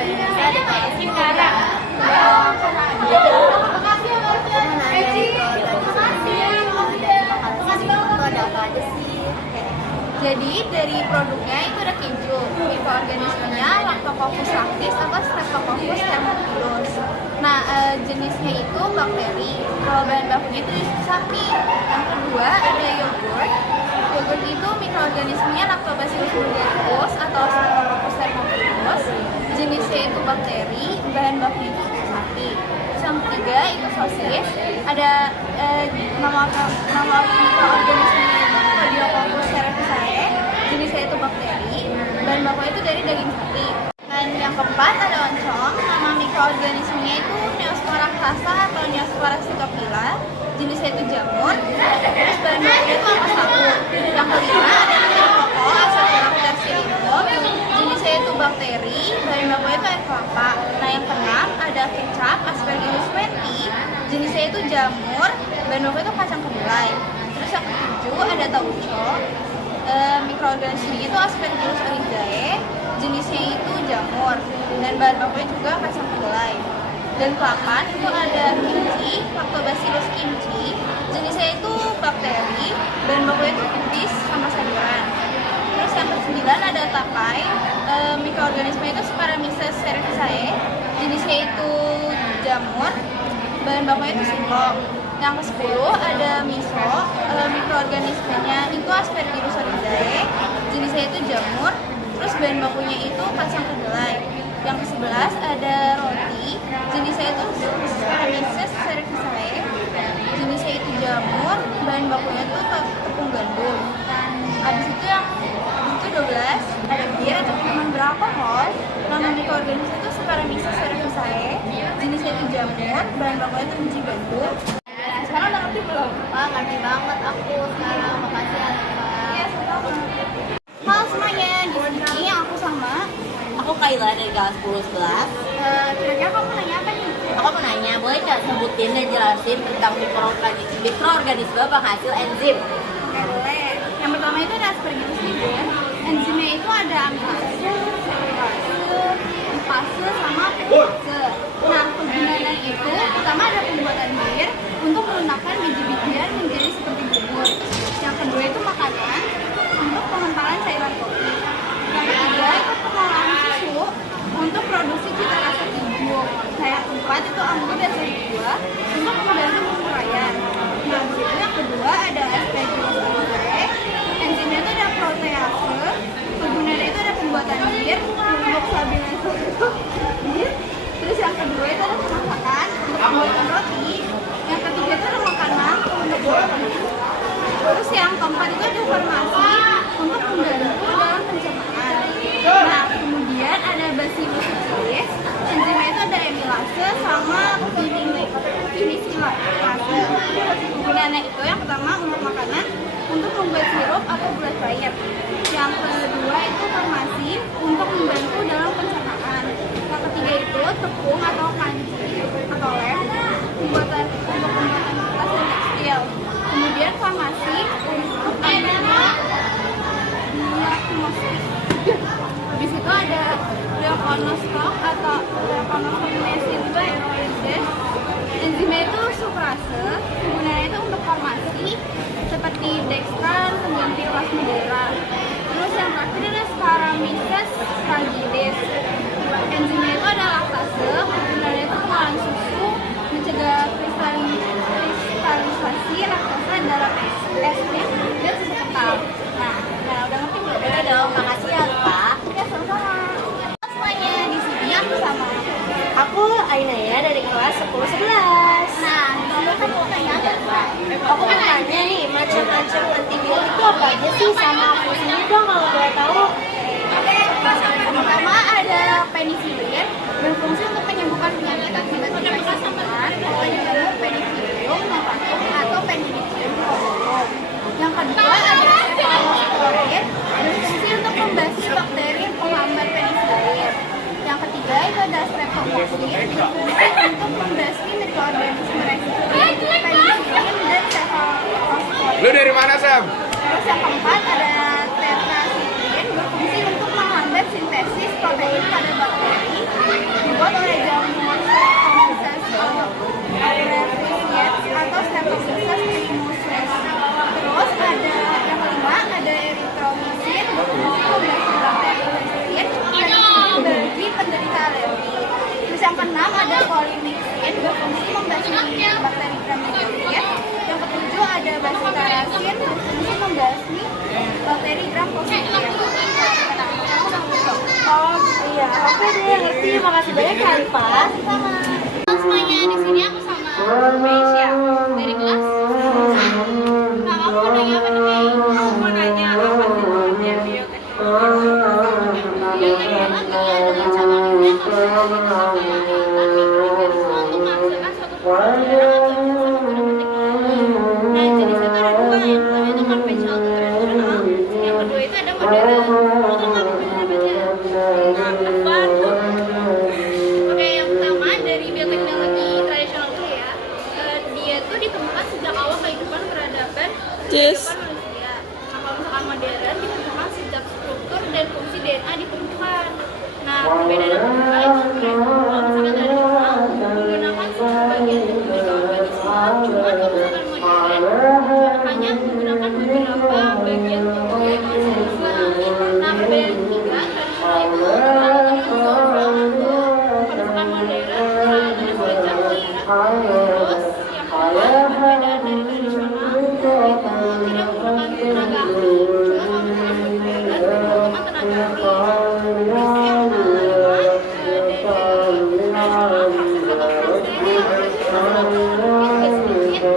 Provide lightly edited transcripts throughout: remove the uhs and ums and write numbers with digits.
Bahasa Indonesia di kelas sekarang. Ada apa aja sih? Jadi dari produknya itu ada keju, mikroorganismenya Lactococcus lactis atau Streptococcus thermophilus. Nah, jenisnya itu bakteri. Kalau bahan bakunya itu sapi. Yang kedua ada yogurt. Yogurt itu mikroorganismenya Lactobacillus bulgaricus atau Streptococcus thermophilus. Jenisnya itu bakteri. Bahan bakunya itu sapi. Terus yang ketiga itu sosis. Ada nama mikroorganismenya itu Cladiococcus cerevisiae. Jenisnya itu bakteri. Bahan bakunya itu dari daging sapi. Dan yang keempat ada oncom. Nama mikroorganismenya itu Neospora crassa atau Neospora cytophylla. Jenisnya itu jamur. Terus bahan bakunya itu ampas tahu. Yang kelima ada Staphylococcus acinetobacter pseudomonas. Jenisnya itu bakteri. Bahan bakunya itu air kelapa. Nah yang keenam ada kecap Aspergillus wenti. Jenisnya itu jamur. Bahan bakunya itu kacang kedelai. Terus yang ketujuh ada tauco. Mikroorganismenya itu Aspergillus oryzae. Jenisnya itu jamur dan bahan bakunya juga kacang kedelai. Dan ke-8 itu ada kimchi, Lactobacillus kimchi. Jenisnya itu bakteri, bahan bakunya itu kubis sama sayuran. Terus yang ke-9 ada tapai, mikroorganismenya itu Saccharomyces cerevisiae. Jenisnya itu jamur, bahan bakunya itu singkong. Yang ke-10 ada miso, mikroorganismenya itu Aspergillus oryzae. Jenisnya itu jamur. Terus bahan bakunya itu kacang kedelai. Yang ke-11 ada roti, jenisnya itu Saccharomyces cerevisiae. Jenisnya itu jamur, bahan bakunya itu tepung gandum. Habis itu yang itu 12 ada bir atau minuman beralkohol. Nama mikroorganisme itu Saccharomyces cerevisiae. Jenisnya itu jamur, bahan bakunya itu biji gandum. Sekarang udah ngerti belum? Pak, ngerti banget aku sekarang. Makasih ya, Pak. Iya, sama. Halo semuanya, di sini aku sama. Aku Kayla dari kelas 10-11. Kira-kira kamu nanya apa nih? Aku mau nanya, boleh nggak sebutin dan jelasin tentang mikroorganisme penghasil enzim? Boleh. Yang pertama itu ada Aspergillus niger. Enzimnya itu ada amilase, selulase, lipase, sama pektase. Nah, kegunaannya itu pertama ada pembuatan bir untuk melunakkan biji-bijian menjadi seperti bubur. Yang kedua itu makanan untuk pengempalan cairan kopi. Yang ketiga itu pengolahan susu untuk produksi cita rasa keju. Nah, yang keempat itu amida dan buah untuk membantu penguraian. Nah, itu yang kedua ada Aspergillus oryzae. Enzimnya itu ada protease. Kegunaannya itu ada pembuatan bir untuk stabilisasi bir. Terus yang kedua itu ada pemasakan untuk pembuatan roti. Yang ketiga itu ada makanan untuk buatan. Terus yang keempat itu ada farmasi untuk membantu dalam pencernaan. Nah, kemudian ada Bacillus subtilis. Enzimnya itu ada amilase sama pinisilase. Kegunaannya itu yang pertama untuk makanan, untuk membuat sirup atau gula cair. Yang kedua itu farmasi untuk membantu dalam pencernaan. Yang ketiga itu tepung atau panci atau lem pembuatan kertas dan tekstil. Kemudian farmasi untuk diagnostik. Habis itu ada diagnostok atau diagnostik bioenzymes. Enzimnya itu sukrase. Kegunaannya itu untuk farmasi seperti dextran, pengganti plasmidera. Terus yang terakhir ada Saccharomyces fragilis. Enzimnya itu ada laktase. Kegunaannya itu pengolahan susu, mencegah kristalisasi laktase dalam es krim dan susu kental. Nah, udah ngerti belum? Udah dong, makasih ya, Pak. Ya, sama-sama. Semuanya di sini aku sama. Aku Ainaya dari kelas 10-11. Nah, kamu kan mau nanya apa, Pak? Aku mau nanya nih, macam-macam antibiotik itu apa aja sih, sama fungsinya dong kalau boleh tahu. Pertama ada penicillin, berfungsi untuk penyembuhan penyakit akibat infeksi saluran, penyembuh penicillium novatum atau penicillium common. Yang kedua ada cephalosporin, berfungsi untuk membasmi bakteri penghambat penicillin. Yang ketiga itu ada streptococcus, berfungsi untuk membasmi mikroorganisme resisten penicillin dan cephalosporin. Lu dari mana, Sam? Terus yang keempat ada tetracycline, berfungsi untuk menghambat sintesis protein pada bakteri. ada polymyxin berfungsi membasmi bakteri gram negatif. Yang ketujuh ada bacillarasin berfungsi membasmi bakteri gram positif. Oh iya, oke deh, ngerti. Makasih banyak ya Alifa. Sama. Halo semuanya, di sini aku sama Meisya dari kelas. Nah, kamu mau nanya apa nih, Mei? Aku mau nanya apa sih tujuannya bioteknologi? Bioteknologi adalah cabang ilmu yang menggunakan mikroorganisme untuk menghasilkan suatu produk barang atau jasa menggunakan teknologi. Nah, jenisnya itu ada dua. Yang pertama itu konvensional atau tradisional. Yang kedua itu ada modern. Kamu tahu nggak bedanya apa aja? Apa tuh? Oke, yang pertama dari bioteknologi tradisional dulu ya. Dia tuh ditemukan sejak awal kehidupan peradaban manusia. Nah, kalau misalkan modern ditemukan sejak struktur dan fungsi DNA ditemukan. Nah, perbedaan yang kedua itu kalau misalkan tradisional menggunakan sebagian dari mikroorganisme, cuma kalau misalkan modern hanya menggunakan beberapa bagian tubuh organisme. Nah, perbedaan ketiga tradisional itu menggunakan zooplankton. Kalau misalkan modern dari kulit cacing. Terus yang kedua perbedaan dari tradisional itu tidak menggunakan tenaga ahli, cuma kalau misalkan modern menggunakan tenaga ahli. Terus yang kelima dari tradisional proses atau prosesnya sedikit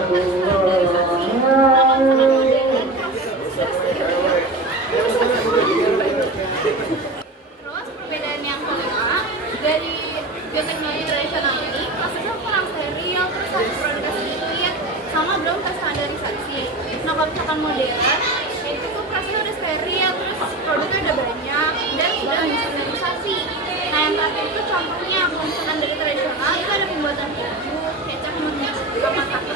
belum terstandarisasi. Nah, kalau misalkan modern Terus perbedaan yang kelima dari bioteknologi tradisional ini prosesnya kurang steril, terus harus produksi sedikit, sama belum terstandarisasi. Nah, kalau misalkan modern itu tuh prosesnya udah steril, terus produknya udah banyak dan sudah terstandarisasi. Nah, yang terakhir itu contohnya kalau misalkan dari tradisional itu ada pembuatan keju, kecap, sama tahu.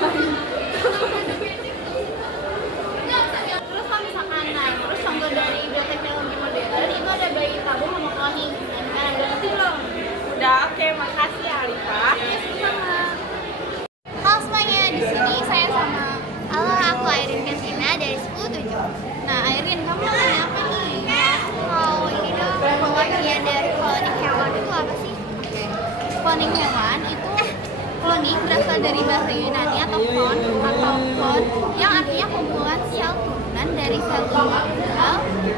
Terus kalau misalkan terus contoh dari bioteknologi modern itu ada bayi tabung sama cloning. Nah, udah ngerti belum? Udah, oke, makasih ya Alifa. Iya, sama. Halo semuanya, di sini saya sama Aku Airin Katrina dari 10-7. Nah, Airin, kamu mau nanya apa nih? Aku mau ini dong, pengertian dari cloning hewan itu apa sih? Oke. Cloning hewan itu cloning berasal dari bahasa Yunani atau clone yang artinya kumpulan sel turunan dari sel tunggal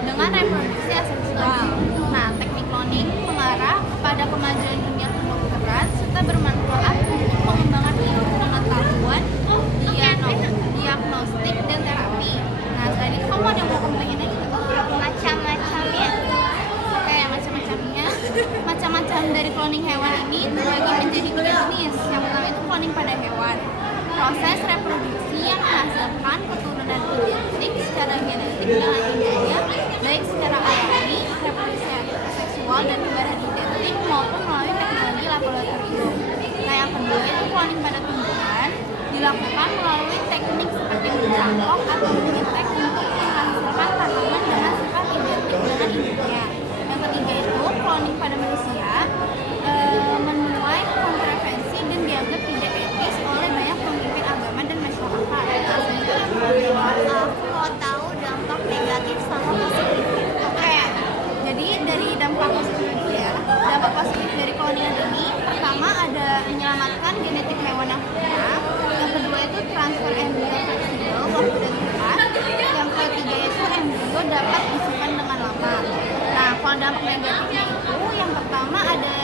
dengan reproduksi aseksual. Nah, teknik cloning mengarah kepada kemajuan dunia kedokteran serta bermanfaat untuk pengembangan ilmu pengetahuan, diagnostik dan terapi. Nah, selain itu kamu ada yang mau kamu tanyain lagi nggak? Macam-macamnya. Oke, macam-macamnya. Macam-macam dari cloning hewan ini terbagi menjadi 3 jenis. Yang pertama itu cloning pada hewan. Proses reproduksi yang menghasilkan keturunan identik secara genetik dengan induknya, baik secara alami, reproduksi seksual dan kebaran identik maupun melalui teknologi laboratorium. Nah, yang kedua itu cloning pada tumbuhan dilakukan melalui teknik seperti mencangkok atau mengintek untuk menghasilkan tanaman dengan sifat identik dengan induknya. Yang ketiga itu cloning pada manusia menuai kontroversi dan dianggap tidak etis oleh banyak pemimpin agama dan masyarakat. Nah, selanjutnya Aku mau tahu dampak negatif sama positif. Oke, jadi dari dampak positif dulu ya. Dampak positif dari cloning ini pertama ada menyelamatkan genetik hewan yang punah. Yang kedua itu transfer embrio fleksibel waktu dan tempat. Yang ketiga itu embrio dapat disimpan dengan lama. Nah, kalau dampak negatifnya itu yang pertama ada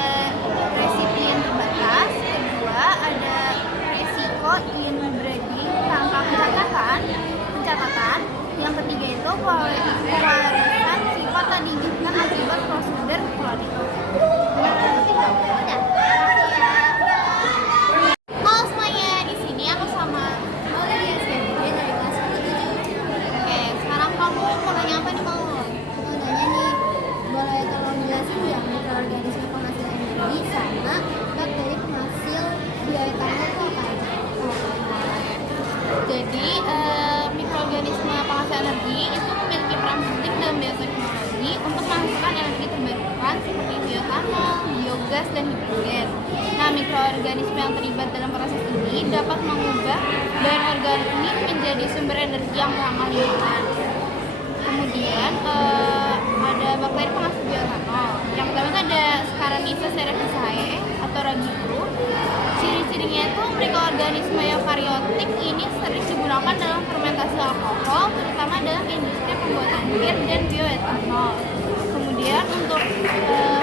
resipien terbatas, kedua ada resiko inbreeding tanpa pencatatan, yang ketiga itu pewarisan sifat tak diinginkan akibat prosedur cloning. Halo semuanya, di sini aku sama Malia SPBD dari kelas 10-7. Oke, sekarang kamu mau nanya apa nih, Mau? Mau nanya nih, boleh tolong jelasin nggak mikroorganisme penghasil energi sama bakteri penghasil bioetanol itu apa aja? Jadi, mikroorganisme penghasil energi itu memiliki peran penting dalam bioteknologi untuk menghasilkan energi terbarukan seperti bioetanol, biogas, dan hidrogen. Nah, mikroorganisme yang terlibat dalam proses ini dapat mengubah bahan organik menjadi sumber energi yang ramah lingkungan. Kemudian ada bakteri penghasil bioetanol. Yang pertama itu ada Scaranicus cerevisiae atau gula gitu. Ciri-cirinya itu mikroorganisme eukariotik ini sering digunakan dalam fermentasi alkohol, terutama dalam industri pembuatan bir dan bioetanol. Kemudian untuk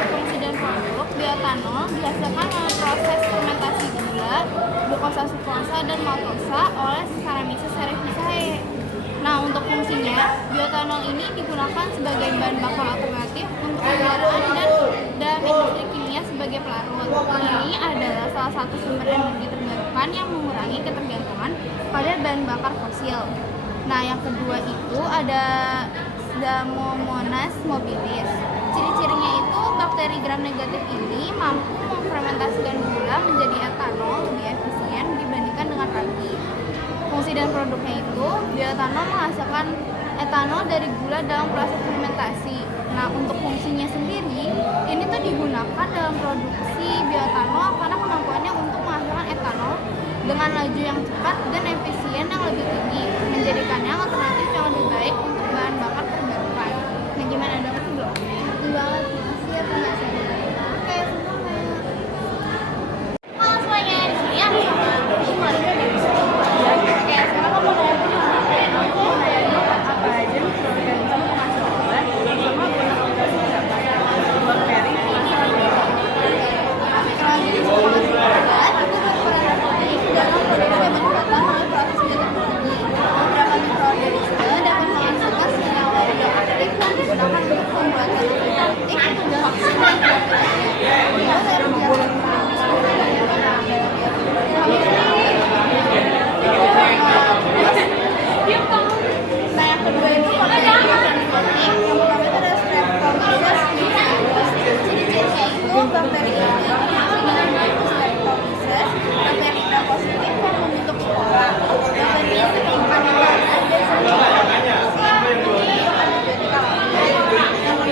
fungsi dan produk, bioetanol dihasilkan melalui proses fermentasi gula, glukosa, sukrosa, dan maltosa oleh Saccharomyces cerevisiae. Nah, untuk fungsinya, bioetanol ini digunakan sebagai bahan bakar alternatif untuk kendaraan dan dalam industri kimia sebagai pelarut. Ini adalah salah satu sumber energi terbarukan yang mengurangi ketergantungan pada bahan bakar fosil. Nah, yang kedua itu ada Pseudomonas mobilis. Ciri-cirinya itu bakteri gram negatif ini mampu memfermentasikan gula menjadi etanol lebih efisien dibandingkan dengan ragi. Fungsi dan produknya itu, bioetanol menghasilkan etanol dari gula dalam proses fermentasi. Nah, untuk fungsinya sendiri, ini tuh digunakan dalam produksi bioetanol karena kemampuannya untuk menghasilkan etanol dengan laju yang cepat dan efisien yang lebih tinggi, menjadikannya alternatif yang lebih baik untuk bahan bakar terbarukan. Nah, gimana dong? Ngerti banget, makasih ya penjelasannya. Oke, semuanya. Halo semuanya, di sini aku sama Marina dari Oke, sekarang aku mau nanya apa aja mikroorganisme penghasil obat sama guna-guna bakteri Mikroorganisme penghasil obat itu berperan penting dalam produksi obat-obatan melalui proses bioteknologi. Beberapa mikroorganisme dapat menghasilkan senyawa bioaktif yang digunakan untuk pembuatan antibiotik, vaksin, dan Nah, yang kedua itu bakteri antibiotik. Yang pertama itu ada Streptomyces pyogenes. Ciri-cirinya itu bakteri ini menghasilkan virus Streptomyces, bakteri gram positif yang membentuk spora. Bakteri ini menyimpan makanan dan sering berfungsi untuk antibiotik alami. Yang kedua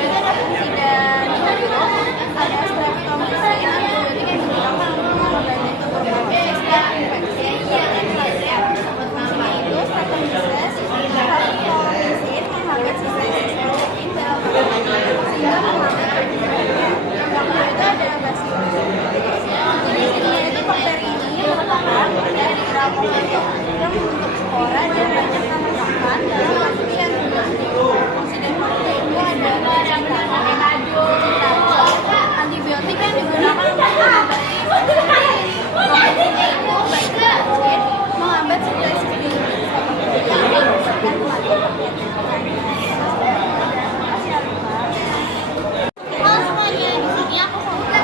ada fungsi dan produk. Ada Streptomycin, antibiotik yang digunakan untuk mengobati tuberkulosis dan infeksi dan influenza. Fungsinya itu Streptomyces Streptomycin menghambat sintesis protein dalam makanan sehingga menghambat pertumbuhannya. Yang kedua itu ada Bacillus. Ciri-cirinya itu bakteri ini merupakan bakteri gram positif yang membentuk spora dan banyak menambahkan dalam lapisan yang terbentuk. Fungsi dan produk itu ada antibiotik yang digunakan untuk mengobati bakteri. Fungsinya itu baik beracun, menghambat sintesis bakteri yang menyebabkan kematian. Halo semuanya, di sini aku sama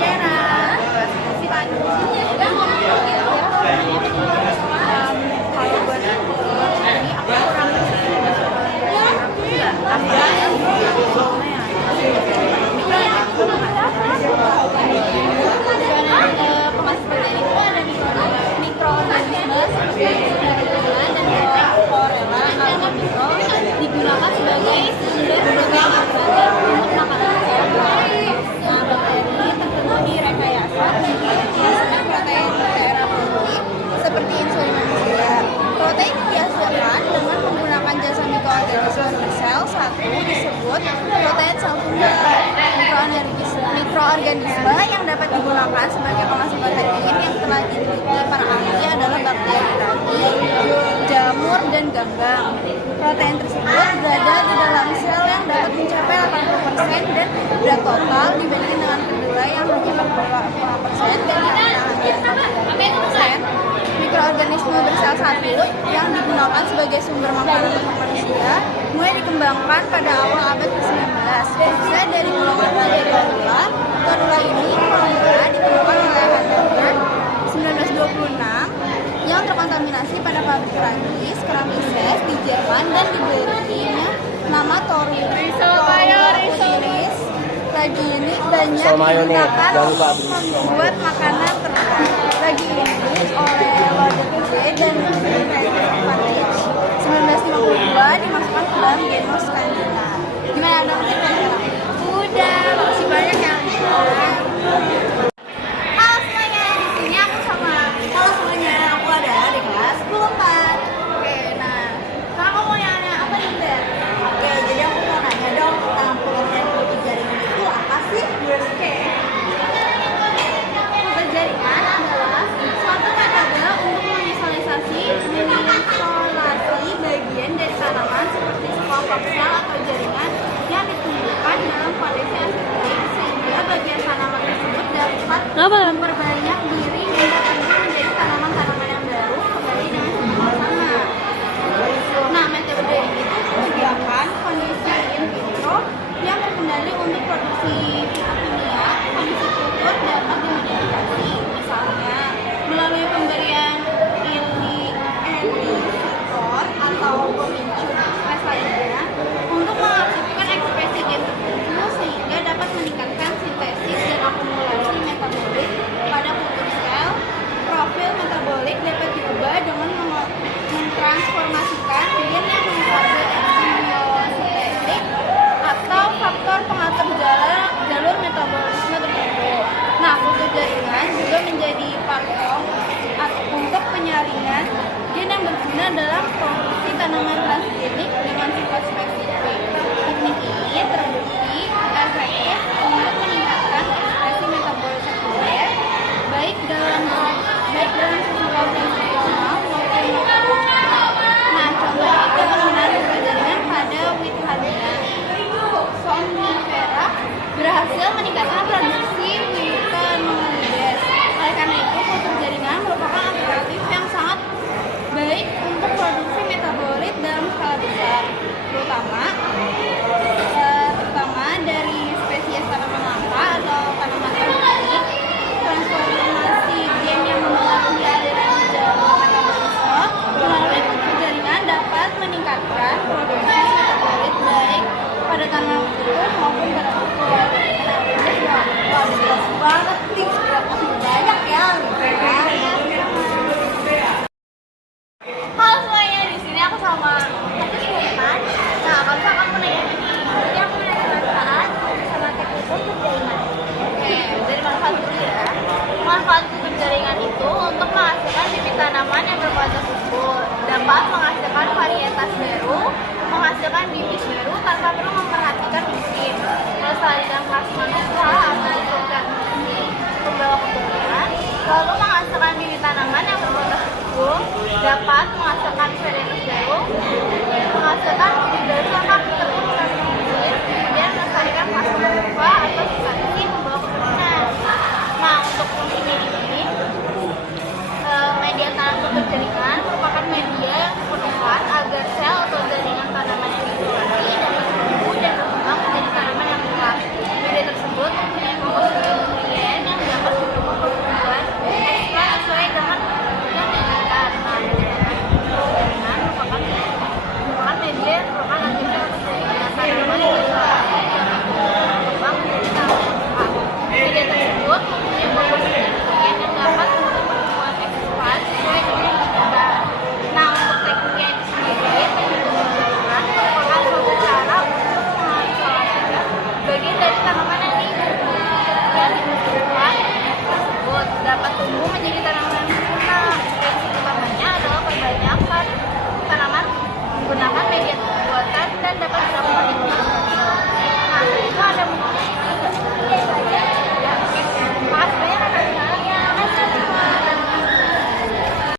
Dera. Kalau buat aku, ini aku kurang mikroorganisme seperti dan chlorella albumino digunakan sebagai sumber protein alternatif untuk makanan sehari-hari. Nah, bakteri tertentu direkayasa menghasilkan protein terapeutik seperti insulin manusia. Protein dihasilkan dengan menggunakan jasa mikroorganisme bersel satu disebut protein sel tunggal. Mikroorganisme yang dapat digunakan sebagai penghasil protein yang telah diteliti para ahli adalah bakteri ragi, jamur, dan ganggang. Protein tersebut berada di dalam sel yang dapat mencapai 80% dan berat total dibandingkan dengan kedelai yang hanya 40% dan hanya 40%. Mikroorganisme bersel satu yang digunakan sebagai sumber makanan untuk manusia mulai dikembangkan pada awal abad ke-19. Khususnya dari golongan Radiolula. Chlorella ini formula ditemukan oleh Heidelberg 1926 yang terkontaminasi pada pabrik ragi Saccharomyces di Jerman dan diberinya nama Torullitis. Ragi ini banyak digunakan untuk membuat makanan ternak. Ragi ini oleh Lodewijk dan Friedrich 1952 dimasukkan ke dalam genus Candida. Gimana dong? Udah, makasih banyak ya. Halo semuanya, di sini aku sama. Halo semuanya, aku ada di kelas 10-4. Oke, nah, sekarang aku mau nanya apa nih, Mbak? Oke, jadi aku mau nanya dong tentang pengertian putih jaringan itu apa sih? Oke. apa?